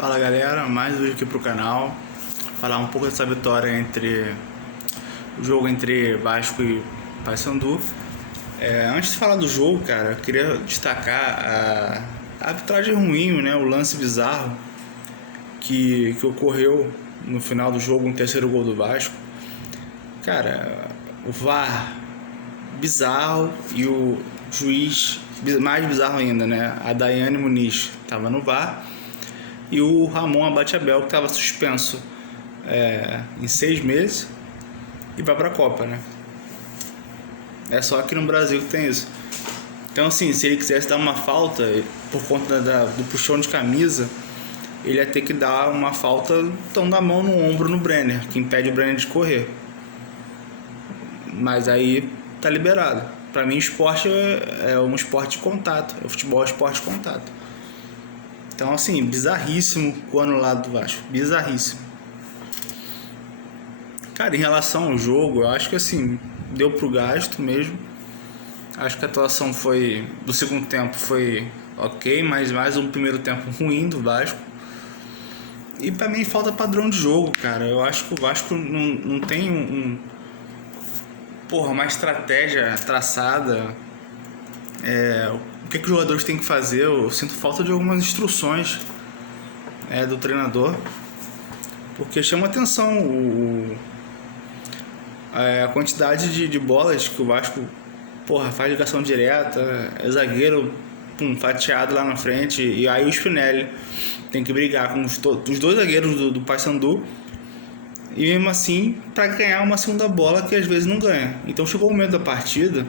Fala galera, mais um vídeo aqui pro canal. Falar um pouco dessa vitória entre o jogo entre Vasco e Paysandu. Antes de falar do jogo, cara, eu queria destacar a arbitragem ruim, né? O lance bizarro que ocorreu no final do jogo, no terceiro gol do Vasco. Cara, o VAR bizarro e o juiz mais bizarro ainda, né? A Daiane Muniz estava no VAR e o Ramon Abate-Abel, que estava suspenso em 6 meses e vai para a Copa, né? É só aqui no Brasil que tem isso. Então, assim, se ele quisesse dar uma falta por conta do puxão de camisa, ele ia ter que dar uma falta tão da mão no ombro no Brenner, que impede o Brenner de correr. Mas aí tá liberado. Pra mim, esporte é um esporte de contato. O futebol é um esporte de contato. Então, assim, bizarríssimo o anulado do Vasco. Bizarríssimo. Cara, em relação ao jogo, eu acho que assim, deu pro gasto mesmo. Acho que a atuação do segundo tempo foi ok, mas mais um primeiro tempo ruim do Vasco. E pra mim falta padrão de jogo, cara. Eu acho que o Vasco não tem uma estratégia traçada. O que os jogadores têm que fazer? Eu sinto falta de algumas instruções do treinador, porque chama atenção a quantidade de bolas que o Vasco faz ligação direta, é zagueiro fatiado lá na frente, e aí o Spinelli tem que brigar com os dois zagueiros do Paysandu, e mesmo assim para ganhar uma segunda bola que às vezes não ganha. Então chegou o momento da partida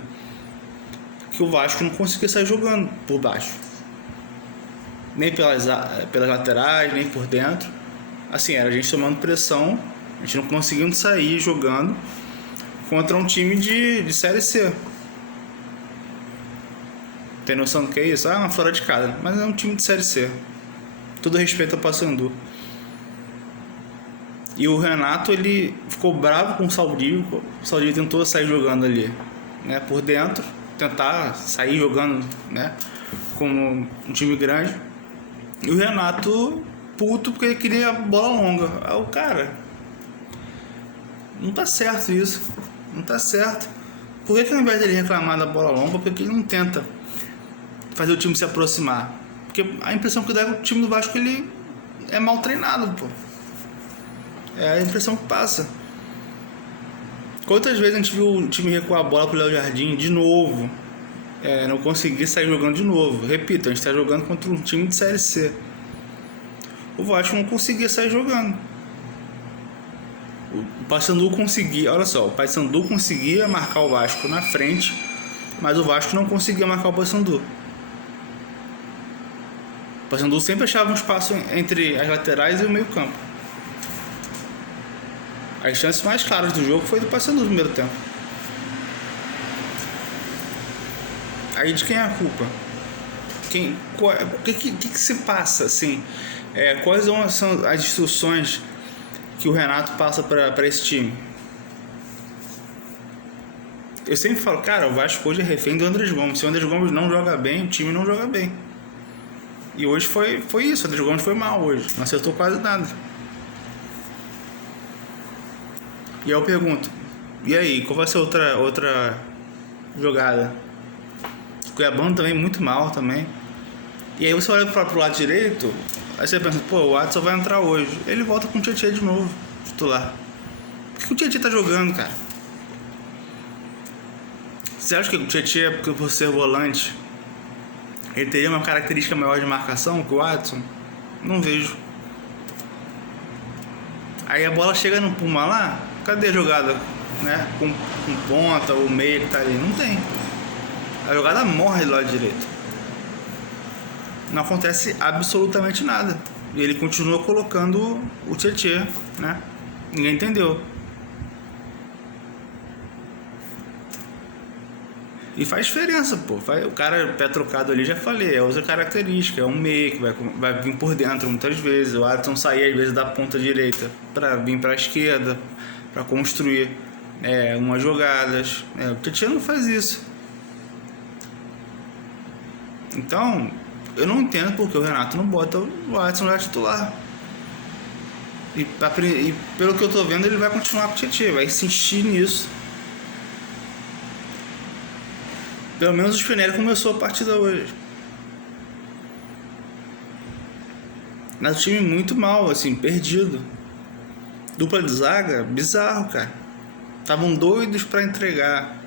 que o Vasco não conseguia sair jogando por baixo, nem pelas laterais, nem por dentro. Assim, era a gente tomando pressão, a gente não conseguindo sair jogando contra um time de Série C. Tem noção do que é isso? Uma fora de casa, mas é um time de Série C. Todo respeito ao Paysandu. E o Renato, ele ficou bravo com o Saldivo. O Saldivo tentou sair jogando ali, né, por dentro, tentar sair jogando, né, como um time grande. E o Renato puto porque ele queria bola longa. Aí o cara, não tá certo isso. Não tá certo. Por que ao invés dele reclamar da bola longa, porque ele não tenta fazer o time se aproximar? Porque a impressão que dá é que o time do Vasco ele é mal treinado, pô. É a impressão que passa. Quantas vezes a gente viu o time recuar a bola pro Léo Jardim de novo, não conseguir sair jogando de novo? Repito, a gente tá jogando contra um time de Série C. O Vasco não conseguia sair jogando. O Paysandu conseguia, olha só, o Paysandu conseguia marcar o Vasco na frente, mas o Vasco não conseguia marcar o Paysandu. O Paysandu sempre achava um espaço entre as laterais e o meio campo. As chances mais claras do jogo foi do Paysandu no primeiro tempo. Aí de quem é a culpa? O que se passa, assim? Quais são as instruções que o Renato passa para esse time? Eu sempre falo, cara, o Vasco hoje é refém do Andrés Gomes. Se o Andrés Gomes não joga bem, o time não joga bem. E hoje foi isso, o Andrés Gomes foi mal hoje, não acertou quase nada. E aí eu pergunto, e aí, qual vai ser outra jogada? O Cuiabano também muito mal também. E aí você olha pro lado direito, aí você pensa, o Watson vai entrar hoje. Ele volta com o Tietchan de novo, titular. Por que o Tietchan tá jogando, cara? Você acha que o Tietchan, por ser volante, ele teria uma característica maior de marcação que o Watson? Não vejo. Aí a bola chega no Puma lá, cadê a jogada, né? Com ponta, o meia que tá ali? Não tem. A jogada morre do lado direito. Não acontece absolutamente nada. E ele continua colocando o Tietchan, né? Ninguém entendeu. E faz diferença, pô. O cara pé trocado ali, já falei, é outra característica. É um meia que vai vir por dentro muitas vezes. O Alisson sair às vezes da ponta direita para vir para a esquerda, para construir umas jogadas. O Tietchan não faz isso. Então, eu não entendo porque o Renato não bota o Watson lá titular. E pelo que eu tô vendo, ele vai continuar com o Tietchan, vai insistir nisso. Pelo menos o Spinelli começou a partida hoje. Mas o time muito mal, assim, perdido. Dupla de zaga, bizarro, cara. Estavam doidos pra entregar.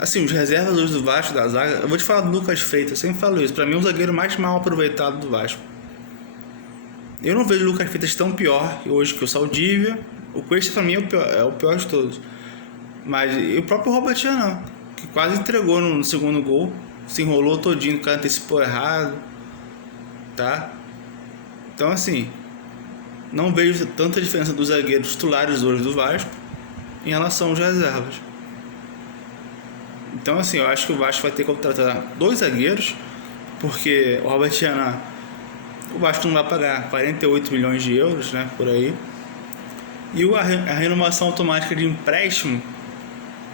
Assim, os reservas hoje do Vasco da zaga, eu vou te falar do Lucas Freitas, eu sempre falo isso. Pra mim, é o zagueiro mais mal aproveitado do Vasco. Eu não vejo o Lucas Freitas tão pior hoje que o Saldívia. O Cuesta pra mim é o pior de todos. Mas e o próprio Robert não, que quase entregou no segundo gol. Se enrolou todinho, o cara antecipou errado. Tá? Então assim, não vejo tanta diferença dos zagueiros titulares hoje do Vasco em relação aos reservas. Então assim, eu acho que o Vasco vai ter que contratar 2 zagueiros, porque o Robert Renan, o Vasco não vai pagar 48 milhões de euros, né, por aí. E a renovação automática de empréstimo,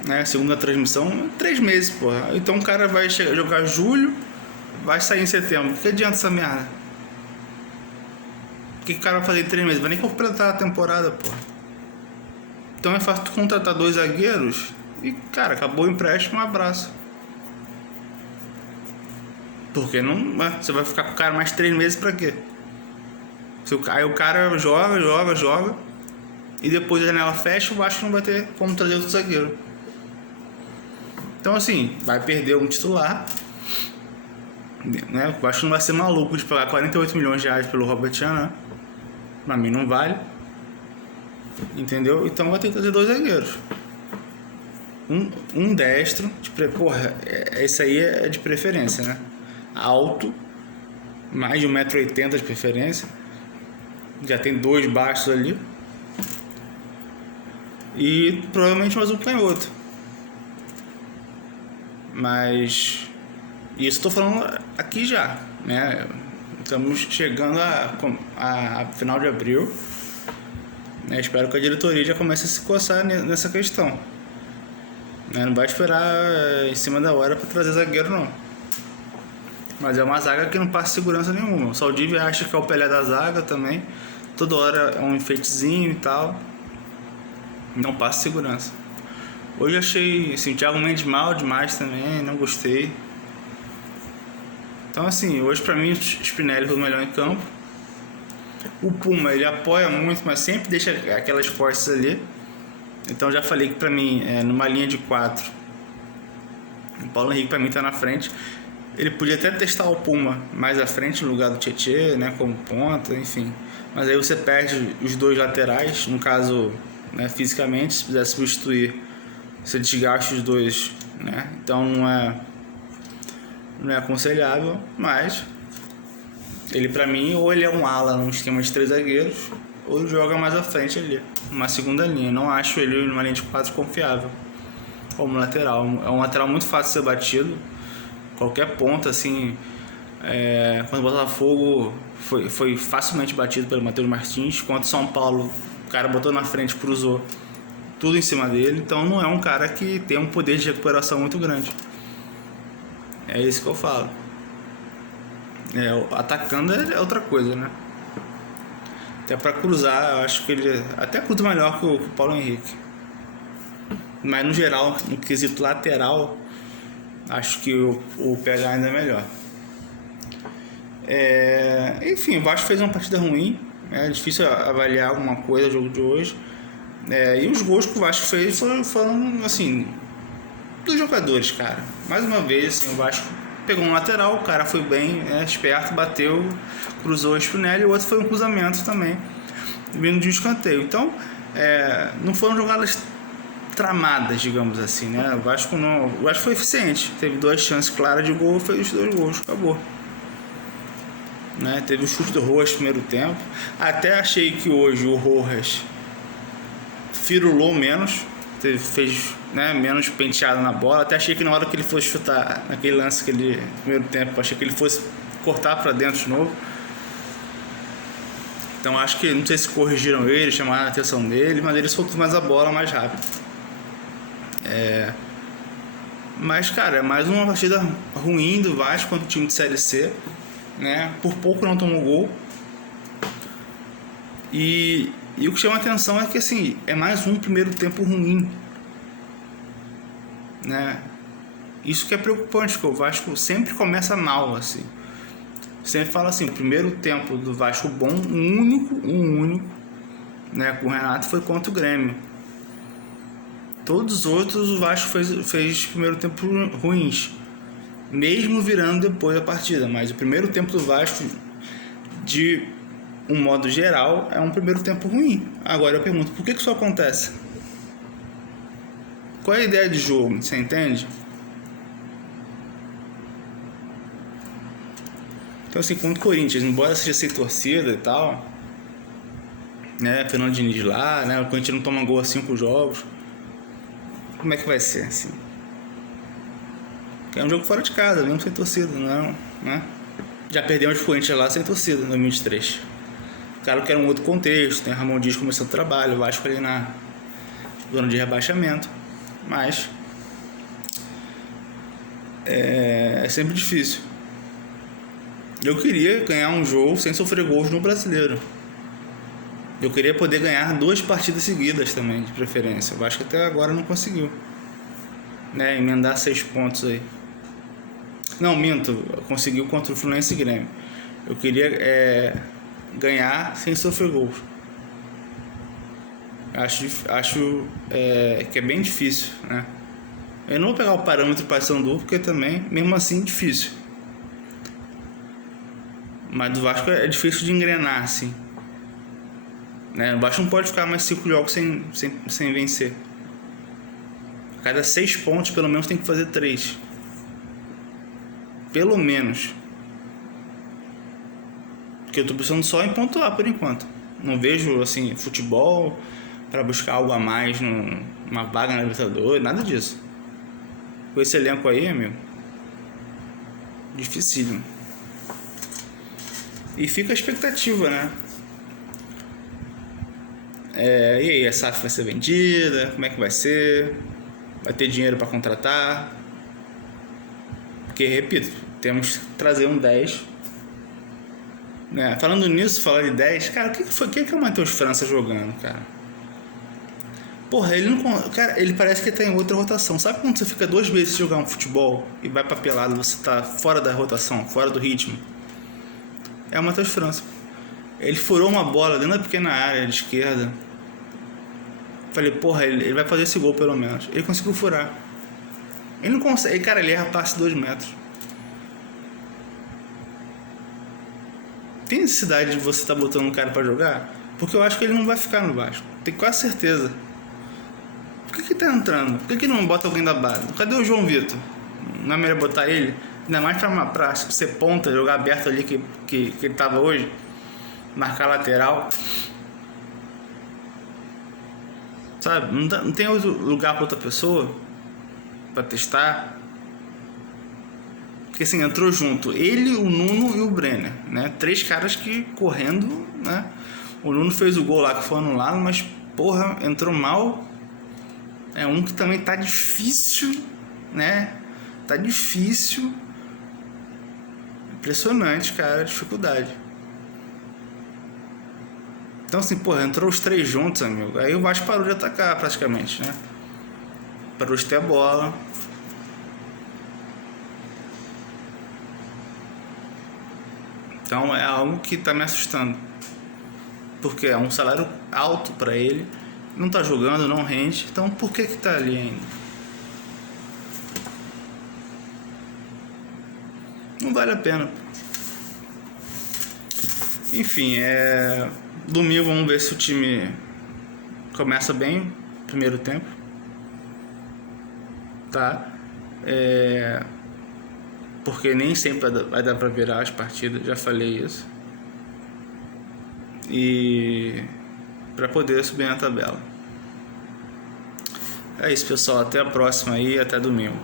né, segundo a transmissão, 3 meses, porra. Então o cara vai jogar julho, vai sair em setembro. O que adianta essa merda? O que o cara vai fazer em 3 meses? Vai nem completar a temporada, porra. Então é fácil tu contratar 2 zagueiros e, cara, acabou o empréstimo, um abraço. Porque não, você vai ficar com o cara mais 3 meses pra quê? Aí o cara joga e depois a janela fecha, o Vasco não vai ter como trazer outro zagueiro. Então assim, vai perder um titular, né? O Vasco não vai ser maluco de pagar 48 milhões de reais pelo Robert Renan. Pra mim não vale. Entendeu? Então vai ter que trazer 2 zagueiros. Um destro, porra, esse aí é de preferência, né? Alto, mais de 1,80 m de preferência. Já tem 2 baixos ali. E provavelmente mais um canhoto. Mas isso estou falando aqui já, né? Estamos chegando a final de abril, né? Espero que a diretoria já comece a se coçar nessa questão, né? Não vai esperar em cima da hora para trazer zagueiro, não. Mas é uma zaga que não passa segurança nenhuma. O Saldívia acha que é o Pelé da zaga também. Toda hora é um enfeitezinho e tal. Não passa segurança. Hoje eu achei assim, o Thiago Mendes mal demais também, não gostei. Então assim, hoje pra mim o Spinelli foi o melhor em campo. O Puma, ele apoia muito, mas sempre deixa aquelas costas ali. Então já falei que pra mim, numa linha de 4, o Paulo Henrique pra mim tá na frente. Ele podia até testar o Puma mais à frente no lugar do Tietchan, né, como ponta, enfim. Mas aí você perde os 2 laterais, no caso, né, fisicamente, se quiser substituir, você desgasta os 2, né? Então não é aconselhável, mas ele pra mim, ou ele é um ala num esquema de 3 zagueiros, ou ele joga mais à frente ali, uma segunda linha. Não acho ele numa linha de 4 confiável como lateral. É um lateral muito fácil de ser batido. Qualquer ponta, assim, quando o Botafogo foi facilmente batido pelo Matheus Martins. Contra o São Paulo, o cara botou na frente, cruzou tudo em cima dele. Então não é um cara que tem um poder de recuperação muito grande. É isso que eu falo. Atacando é outra coisa, né? Até pra cruzar, eu acho que ele até cruza melhor que o Paulo Henrique. Mas no geral, no quesito lateral, acho que o PH ainda é melhor. Enfim, o Vasco fez uma partida ruim. É difícil avaliar alguma coisa no jogo de hoje. E os gols que o Vasco fez foram assim, dos jogadores, cara. Mais uma vez, assim, o Vasco pegou um lateral, o cara foi bem, esperto, bateu, cruzou o Spinelli, e o outro foi um cruzamento também, vindo de um escanteio. Então, não foram jogadas tramadas, digamos assim, né? O Vasco foi eficiente, teve 2 chances claras de gol, fez os 2 gols, acabou. Né? Teve o chute do Rojas no primeiro tempo. Até achei que hoje o Rojas firulou menos, fez, né, menos penteado na bola. Até achei que na hora que ele fosse chutar, naquele lance que ele, no primeiro tempo, achei que ele fosse cortar para dentro de novo. Então acho que, não sei se corrigiram ele, chamaram a atenção dele, mas ele soltou mais a bola mais rápido. Mas, cara, é mais uma partida ruim do Vasco contra o time de Série C, né? Por pouco não tomou gol. E o que chama atenção é que assim, é mais um primeiro tempo ruim, né? Isso que é preocupante, porque o Vasco sempre começa mal, assim. Sempre fala assim, o primeiro tempo do Vasco bom, um único, né, com o Renato foi contra o Grêmio. Todos os outros o Vasco fez primeiro tempo ruins, mesmo virando depois da partida. Mas o primeiro tempo do Vasco, de um modo geral, é um primeiro tempo ruim. Agora eu pergunto, por que isso acontece? Qual é a ideia de jogo, você entende? Então assim, contra o Corinthians, embora seja sem torcida e tal, né, Fernando Diniz lá, né, o Corinthians não toma gol há 5 jogos, como é que vai ser assim? É um jogo fora de casa, mesmo sem torcida, não, né? Já perdemos pro Corinthians lá sem torcida em 2023. Claro que era um outro contexto, tem Ramon Dias começando o trabalho, o Vasco ali na zona de rebaixamento, mas é sempre difícil. Eu queria ganhar um jogo sem sofrer gols no Brasileiro. Eu queria poder ganhar 2 partidas seguidas também, de preferência. O Vasco até agora não conseguiu, né, emendar 6 pontos aí. Não, minto, conseguiu contra o Fluminense e Grêmio. Eu queria ganhar sem sofrer gols. Acho que é bem difícil, né? Eu não vou pegar o parâmetro Paysandu, porque também, mesmo assim, difícil. Mas do Vasco é difícil de engrenar, assim, né? O Vasco não pode ficar mais 5 jogos sem vencer. A cada 6 pontos, pelo menos, tem que fazer 3. Pelo menos. Porque eu tô pensando só em pontuar por enquanto. Não vejo, assim, futebol para buscar algo a mais numa vaga na Libertadores, nada disso. Com esse elenco aí, amigo, dificílimo. E fica a expectativa, né? E aí, a SAF vai ser vendida? Como é que vai ser? Vai ter dinheiro para contratar? Porque, repito, temos que trazer um 10. Né? Falando nisso, falar de 10, cara, o que é o Matheus França jogando, cara? Porra, ele não. Cara, ele parece que tá em outra rotação. Sabe quando você fica 2 meses sem jogar um futebol e vai pra pelada, você tá fora da rotação, fora do ritmo? É o Matheus França. Ele furou uma bola dentro da pequena área de esquerda. Falei, porra, ele vai fazer esse gol pelo menos. Ele conseguiu furar. Ele não consegue, cara, ele erra passe 2 metros. Tem necessidade de você estar botando um cara pra jogar? Porque eu acho que ele não vai ficar no Vasco. Tenho quase certeza. Por que tá entrando? Por que não bota alguém da base? Cadê o João Vitor? Não é melhor botar ele? Ainda mais pra ser ponta, jogar aberto ali que ele tava hoje. Marcar lateral. Sabe? Não tem outro lugar pra outra pessoa pra testar. Porque assim, entrou junto ele, o Nuno e o Brenner, né? 3 caras que correndo, né? O Nuno fez o gol lá que foi anulado, mas porra, entrou mal. É um que também tá difícil, né? Tá difícil. Impressionante, cara, a dificuldade. Então assim, porra, entrou os 3 juntos, amigo. Aí o Vasco parou de atacar praticamente, né? Parou de ter a bola. Então é algo que tá me assustando. Porque é um salário alto para ele. Não tá jogando, não rende. Então por que tá ali ainda? Não vale a pena. Enfim, domingo vamos ver se o time começa bem primeiro tempo. Tá? Porque nem sempre vai dar pra virar as partidas, já falei isso. E pra poder subir na tabela. É isso, pessoal, até a próxima aí, até domingo.